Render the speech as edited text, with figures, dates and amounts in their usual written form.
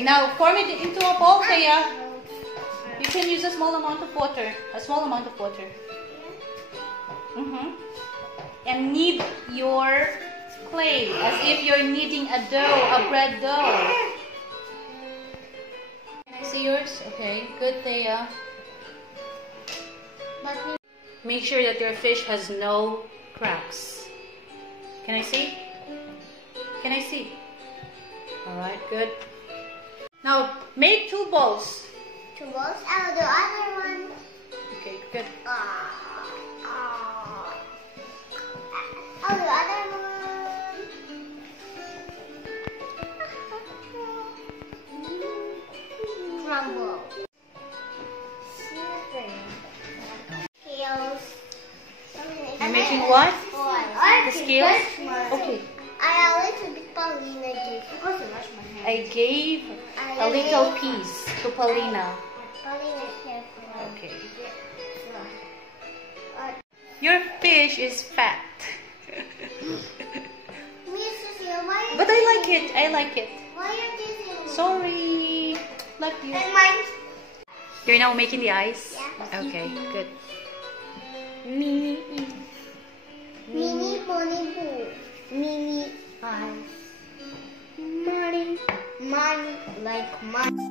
Okay, now form it into a ball, Thea. You can use a small amount of water. A small amount of water. And knead your clay as if you're kneading a dough, a bread dough. Can I see yours? Okay, good, Thea. Make sure that your fish has no cracks. Can I see? Can I see? Alright, good. Now, make 2 balls. 2 balls? I'll do the other one. Okay, good. I'll do the other one. Crumble. Scales. You're making what? The scales? I Okay. a little bit Paulina gave. I gave a little piece to Paulina. Paulina here. Okay. Your fish is fat. But I like it. I like it. Why are you kissing me? Sorry. Love you. And mine. You're now making the eyes? Yeah. Okay, good. Mini Pony Boo. Mini eyes. Money like money.